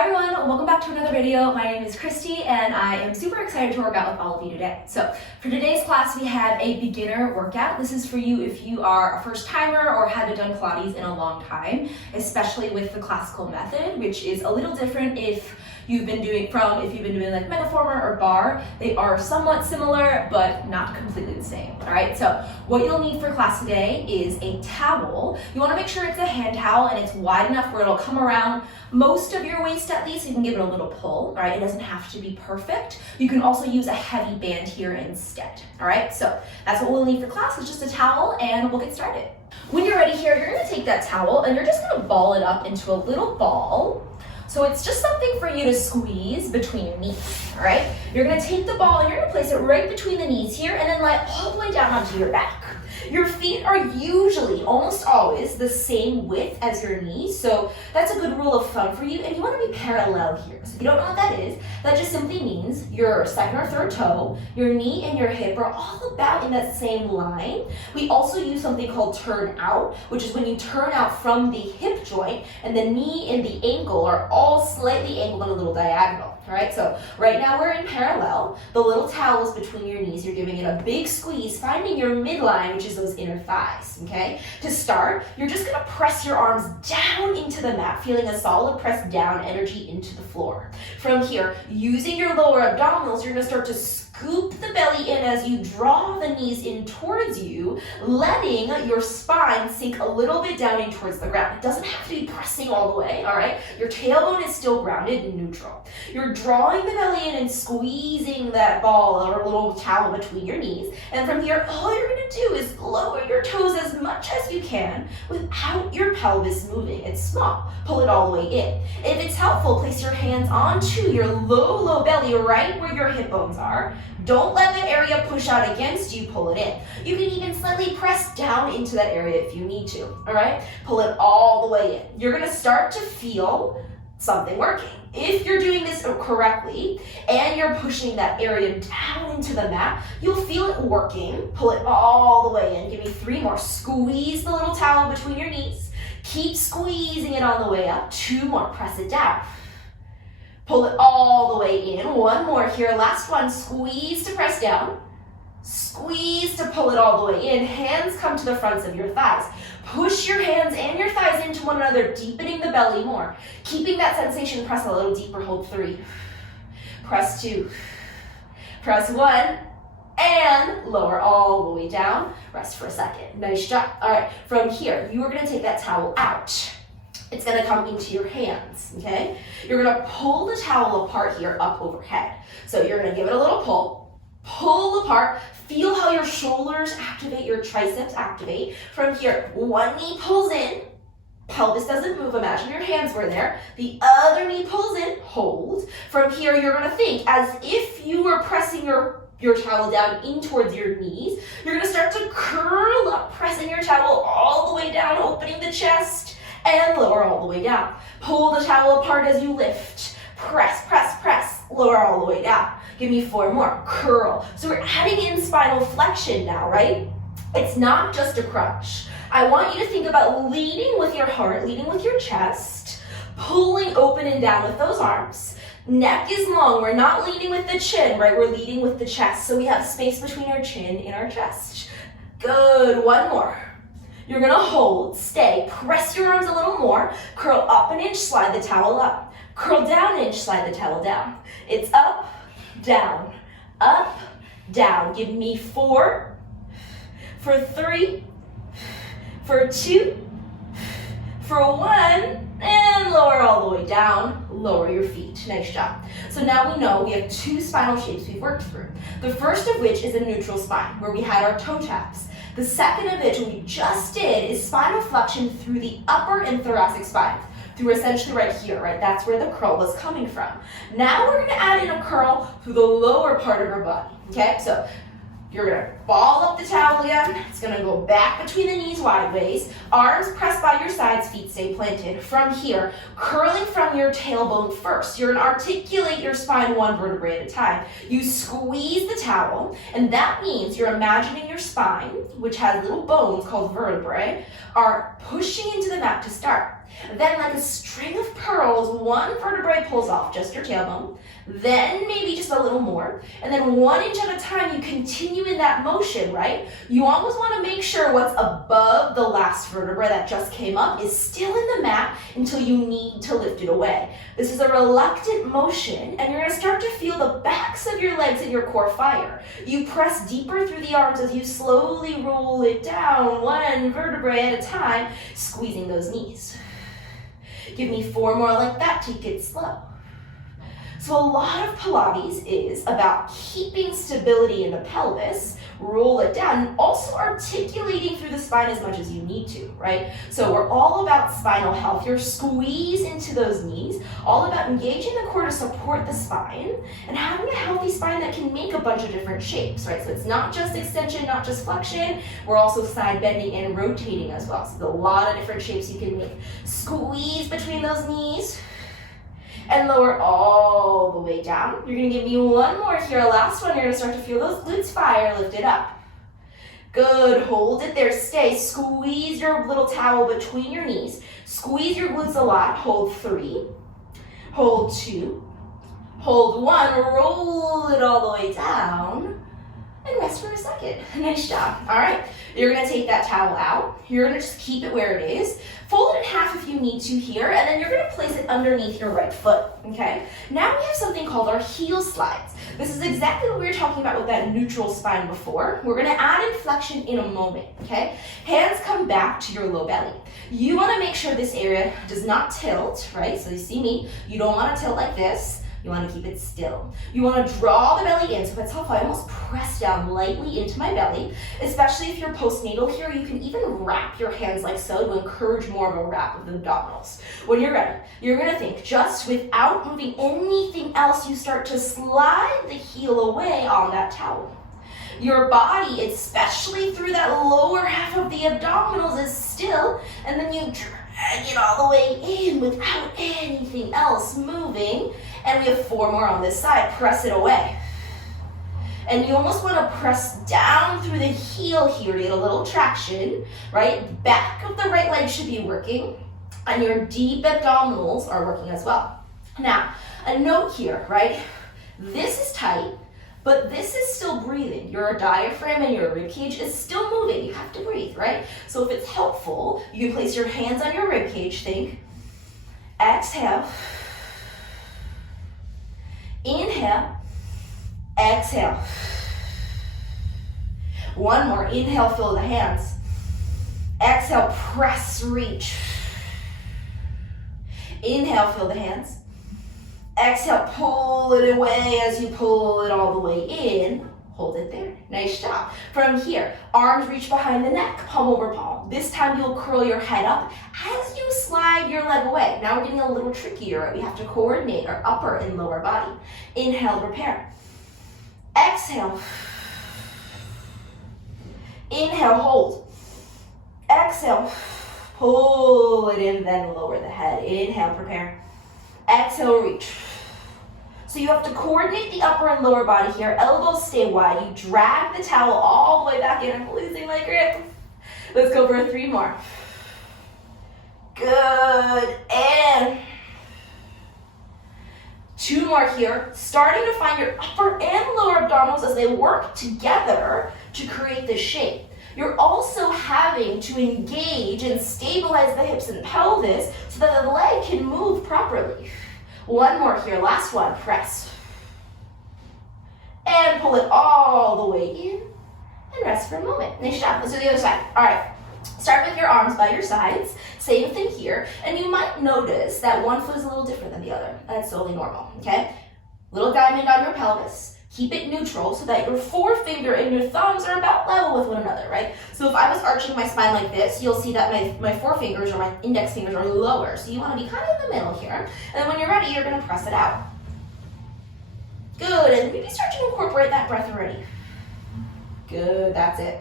Hi everyone, welcome back to another video. My name is Christy and I am super excited to work out with all of you today. So for today's class we have a beginner workout. This is for you if you are a first timer or haven't done Pilates in a long time, especially with the classical method, which is a little different if you've been doing like Megaformer or bar. They are somewhat similar, but not completely the same. All right, so what you'll need for class today is a towel. You wanna make sure it's a hand towel and it's wide enough where it'll come around most of your waist at least, so you can give it a little pull, all right? It doesn't have to be perfect. You can also use a heavy band here instead, all right? So that's what we'll need for class, is just a towel, and we'll get started. When you're ready here, you're gonna take that towel and you're just gonna ball it up into a little ball. So it's just something for you to squeeze between your knees, all right? You're gonna take the ball and you're gonna place it right between the knees here and then lie all the way down onto your back. Your feet are usually, almost always, the same width as your knees, so that's a good rule of thumb for you, and you want to be parallel here. So if you don't know what that is, that just simply means your second or third toe, your knee and your hip are all about in that same line. We also use something called turn out, which is when you turn out from the hip joint, and the knee and the ankle are all slightly angled on a little diagonal. All right, so right now we're in parallel. The little towel is between your knees. You're giving it a big squeeze, finding your midline, which is those inner thighs, okay? To start, you're just gonna press your arms down into the mat, feeling a solid press down energy into the floor. From here, using your lower abdominals, you're gonna start to scoop the belly in as you draw the knees in towards you, letting your spine sink a little bit down in towards the ground. It doesn't have to be pressing all the way, all right? Your tailbone is still grounded and neutral. You're drawing the belly in and squeezing that ball or little towel between your knees. And from here, all you're gonna do is lower your toes as much as you can without your pelvis moving. It's small. Pull it all the way in. If it's helpful, place your hands onto your low belly right where your hip bones are. Don't let that area push out against you, pull it in. You can even slightly press down into that area if you need to, all right? Pull it all the way in. You're gonna start to feel something working. If you're doing this correctly and you're pushing that area down into the mat, you'll feel it working. Pull it all the way in. Give me 3 more. Squeeze the little towel between your knees. Keep squeezing it on the way up. 2 more. Press it down. Pull it all the way in. 1 more here. Last one. Squeeze to press down. Squeeze to pull it all the way in. Hands come to the fronts of your thighs. Push your hands and your thighs into one another, deepening the belly more. Keeping that sensation, press a little deeper. Hold 3. Press 2. Press 1. And lower all the way down. Rest for a second. Nice job. All right, from here, you are going to take that towel out. It's gonna come into your hands, okay? You're gonna pull the towel apart here up overhead. So you're gonna give it a little pull apart, feel how your shoulders activate, your triceps activate. From here, one knee pulls in, pelvis doesn't move, imagine your hands were there. The other knee pulls in, hold. From here, you're gonna think as if you were pressing your towel down in towards your knees. You're gonna start to curl up, pressing your towel all the way down, opening the chest, and lower all the way down. Pull the towel apart as you lift. Press, press, press. Lower all the way down. Give me 4 more. Curl. So we're adding in spinal flexion now, right? It's not just a crunch. I want you to think about leading with your heart, leading with your chest, pulling open and down with those arms. Neck is long. We're not leading with the chin, right? We're leading with the chest. So we have space between our chin and our chest. Good. 1 more. You're gonna hold, stay, press your arms a little more, curl up an inch, slide the towel up. Curl down an inch, slide the towel down. It's up, down, up, down. Give me 4, for 3, for 2, for 1, and lower all the way down. Lower your feet. Nice job. So now we know we have 2 spinal shapes we've worked through. The first of which is a neutral spine, where we had our toe taps. The second of which we just did is spinal flexion through the upper and thoracic spine, through essentially right here, right? That's where the curl was coming from. Now we're gonna add in a curl through the lower part of your body, okay? So you're gonna ball up the towel again. It's gonna go back between the knees wideways. Arms pressed by your sides, feet stay planted. From here, curling from your tailbone first. You're gonna articulate your spine 1 vertebrae at a time. You squeeze the towel, and that means you're imagining your spine, which has little bones called vertebrae, are pushing into the mat to start. Then like a string of pearls, one vertebrae pulls off, just your tailbone, then maybe just a little more, and then 1 inch at a time you continue in that motion, right? You always want to make sure what's above the last vertebra that just came up is still in the mat until you need to lift it away. This is a reluctant motion, and you're going to start to feel the backs of your legs and your core fire. You press deeper through the arms as you slowly roll it down, 1 vertebrae at a time, squeezing those knees. Give me 4 more like that, take it slow. So a lot of Pilates is about keeping stability in the pelvis, roll it down, and also articulating through the spine as much as you need to, right? So we're all about spinal health. You're squeezed into those knees, all about engaging the core to support the spine and having a healthy spine that can make a bunch of different shapes, right? So it's not just extension, not just flexion. We're also side bending and rotating as well. So there's a lot of different shapes you can make. Squeeze between those knees. And lower all the way down. You're gonna give me 1 more here, last one. You're gonna start to feel those glutes fire, lift it up. Good, hold it there, stay. Squeeze your little towel between your knees. Squeeze your glutes a lot, hold 3, hold 2, hold 1, roll it all the way down, and rest for a second. Nice job. All right, you're gonna take that towel out. You're gonna just keep it where it is. Fold it in half if you need to here, and then you're gonna place it underneath your right foot, okay? Now we have something called our heel slides. This is exactly what we were talking about with that neutral spine before. We're gonna add inflection in a moment, okay? Hands come back to your low belly. You wanna make sure this area does not tilt, right? So you see me, you don't wanna tilt like this. You want to keep it still. You want to draw the belly in. So if it's helpful, I almost press down lightly into my belly, especially if you're postnatal here. You can even wrap your hands like so to encourage more of a wrap of the abdominals. When you're ready, you're going to think just without moving anything else, you start to slide the heel away on that towel. Your body, especially through that lower half of the abdominals, is still, and then you drag it all the way in without anything else moving. And we have 4 more on this side. Press it away. And you almost want to press down through the heel here to get a little traction, right? The back of the right leg should be working, and your deep abdominals are working as well. Now, a note here, right? This is tight, but this is still breathing. Your diaphragm and your rib cage is still moving. You have to breathe, right? So if it's helpful, you can place your hands on your rib cage. Think. Exhale. Inhale, exhale. 1 more, inhale, fill the hands. Exhale, press, reach. Inhale, fill the hands. Exhale, pull it away as you pull it all the way in. Hold it there. Nice job. From here, arms reach behind the neck, palm over palm. This time you'll curl your head up as you slide your leg away. Now we're getting a little trickier. Right? We have to coordinate our upper and lower body. Inhale, prepare. Exhale. Inhale, hold. Exhale, pull it in, then lower the head. Inhale, prepare. Exhale, reach. So you have to coordinate the upper and lower body here. Elbows stay wide. You drag the towel all the way back in. I'm losing my grip. Let's go for 3 more. Good. And 2 more here. Starting to find your upper and lower abdominals as they work together to create this shape. You're also having to engage and stabilize the hips and pelvis so that the leg can move properly. 1 more here, last one, press. And pull it all the way in and rest for a moment. Nice job, let's do the other side. All right, start with your arms by your sides, same thing here, and you might notice that one foot is a little different than the other. That's totally normal, okay? Little diamond on your pelvis. Keep it neutral so that your forefinger and your thumbs are about level with one another, right? So if I was arching my spine like this, you'll see that my forefingers or my index fingers are lower. So you want to be kind of in the middle here. And then when you're ready, you're going to press it out. Good, and maybe start to incorporate that breath already. Good, that's it.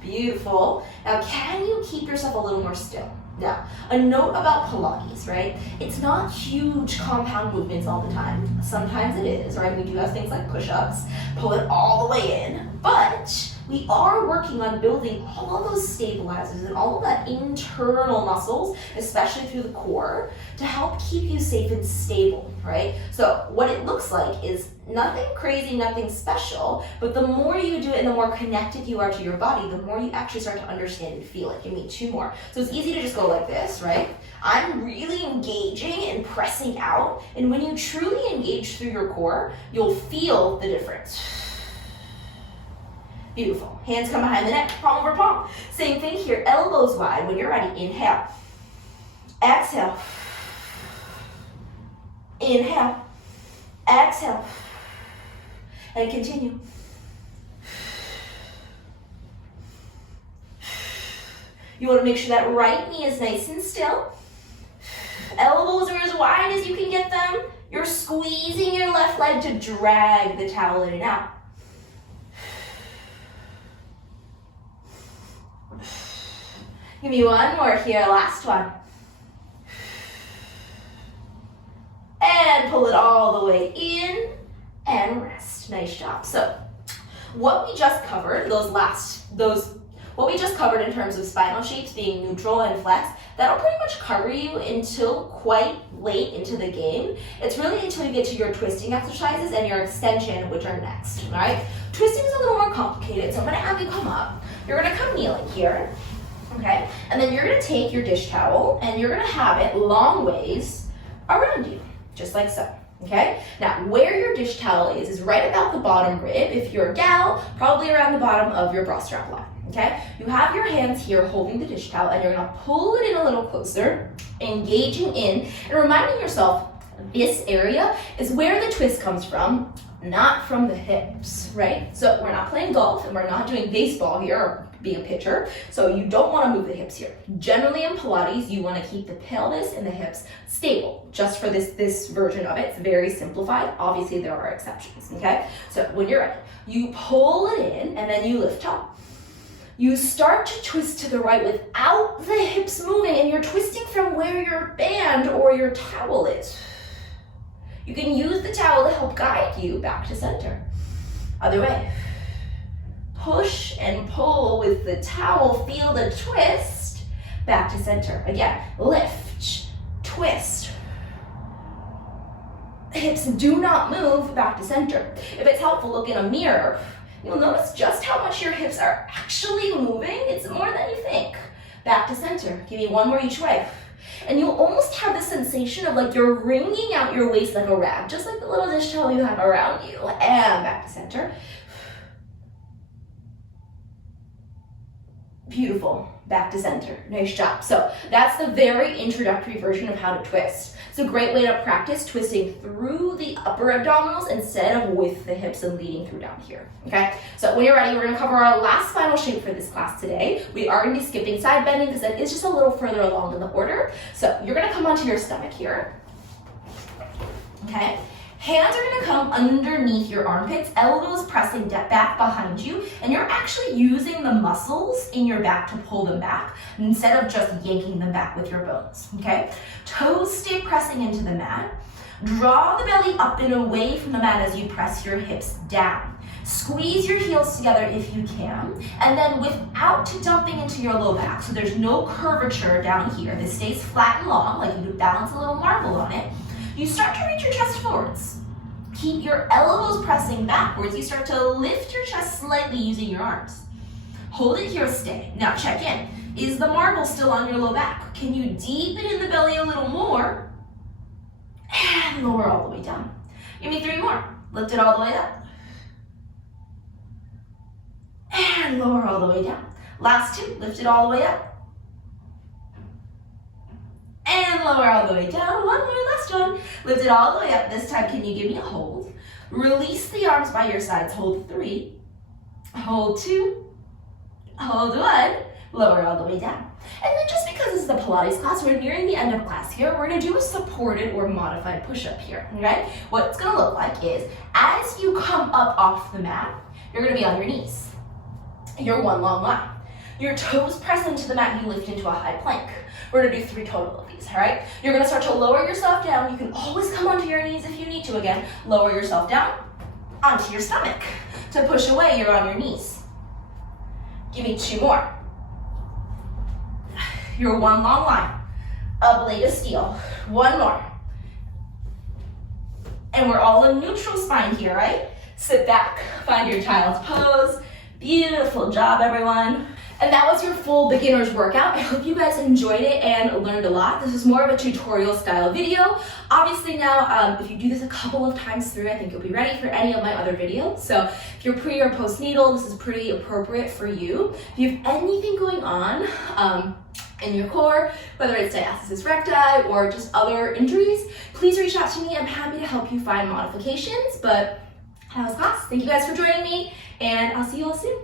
Beautiful. Now, can you keep yourself a little more still? Now, a note about Pilates, right? It's not huge compound movements all the time. Sometimes it is, right? We do have things like push-ups, pull it all the way in, but we are working on building all of those stabilizers and all of that internal muscles, especially through the core, to help keep you safe and stable, right? So what it looks like is nothing crazy, nothing special, but the more you do it and the more connected you are to your body, the more you actually start to understand and feel it. Give me 2 more. So it's easy to just go like this, right? I'm really engaging and pressing out, and when you truly engage through your core, you'll feel the difference. Beautiful. Hands come behind the neck, palm over palm. Same thing here, elbows wide. When you're ready, inhale. Exhale. Inhale. Exhale. And continue. You want to make sure that right knee is nice and still. Elbows are as wide as you can get them. You're squeezing your left leg to drag the towel in and out. Give me 1 more here, last one. And pull it all the way in and rest. Nice job. So what we just covered, what we just covered in terms of spinal shapes being neutral and flex, that'll pretty much cover you until quite late into the game. It's really until you get to your twisting exercises and your extension, which are next, all right? Twisting is a little more complicated, so I'm gonna have you come up. You're gonna come kneeling here, okay? And then you're gonna take your dish towel and you're gonna have it long ways around you, just like so. Okay, now where your dish towel is right about the bottom rib. If you're a gal, probably around the bottom of your bra strap line. Okay, you have your hands here holding the dish towel and you're gonna pull it in a little closer, engaging in and reminding yourself this area is where the twist comes from, not from the hips, right? So we're not playing golf and we're not doing baseball here or be a pitcher, so you don't want to move the hips here. Generally in Pilates, you want to keep the pelvis and the hips stable. Just for this version of it, it's very simplified. Obviously, there are exceptions, okay? So when you're ready, you pull it in and then you lift up. You start to twist to the right without the hips moving, and you're twisting from where your band or your towel is. You can use the towel to help guide you back to center. Other way. Push and pull with the towel, feel the twist, back to center. Again, lift, twist. Hips do not move, back to center. If it's helpful, look in a mirror. You'll notice just how much your hips are actually moving. It's more than you think. Back to center. Give me 1 more each way. And you'll almost have the sensation of like you're wringing out your waist like a rag, just like the little dish towel you have around you. And back to center. Beautiful, back to center, nice job. So that's the very introductory version of how to twist. It's a great way to practice twisting through the upper abdominals instead of with the hips and leading through down here, okay? So when you're ready, we're gonna cover our last spinal shape for this class today. We are gonna be skipping side bending because that is just a little further along in the order. So you're gonna come onto your stomach here, okay? Hands are gonna come underneath your armpits, elbows pressing back behind you, and you're actually using the muscles in your back to pull them back instead of just yanking them back with your bones, okay? Toes stay pressing into the mat. Draw the belly up and away from the mat as you press your hips down. Squeeze your heels together if you can, and then without dumping into your low back, so there's no curvature down here. This stays flat and long, like you would balance a little marble on it. You start to reach your chest forwards. Keep your elbows pressing backwards. You start to lift your chest slightly using your arms. Hold it here, stay. Now check in. Is the marble still on your low back? Can you deepen in the belly a little more? And lower all the way down. Give me 3 more. Lift it all the way up. And lower all the way down. Last 2, lift it all the way up. And lower all the way down. 1 more, last one. Lift it all the way up. This time, can you give me a hold? Release the arms by your sides. Hold 3. Hold 2. Hold 1. Lower all the way down. And then just because this is the Pilates class, we're nearing the end of class here, we're gonna do a supported or modified push-up here, okay? What it's gonna look like is, as you come up off the mat, you're gonna be on your knees. You're one long line. Your toes press into the mat, you lift into a high plank. We're gonna do 3 total of these, all right? You're gonna start to lower yourself down. You can always come onto your knees if you need to again. Lower yourself down onto your stomach. To push away, you're on your knees. Give me 2 more. Your one long line. A blade of steel. 1 more. And we're all in neutral spine here, right? Sit back, find your child's pose. Beautiful job, everyone. And that was your full beginner's workout. I hope you guys enjoyed it and learned a lot. This is more of a tutorial style video. Obviously now, if you do this a couple of times through, I think you'll be ready for any of my other videos. So if you're pre or postnatal, this is pretty appropriate for you. If you have anything going on, in your core, whether it's diastasis recti or just other injuries, please reach out to me. I'm happy to help you find modifications. But that was class. Thank you guys for joining me, and I'll see you all soon.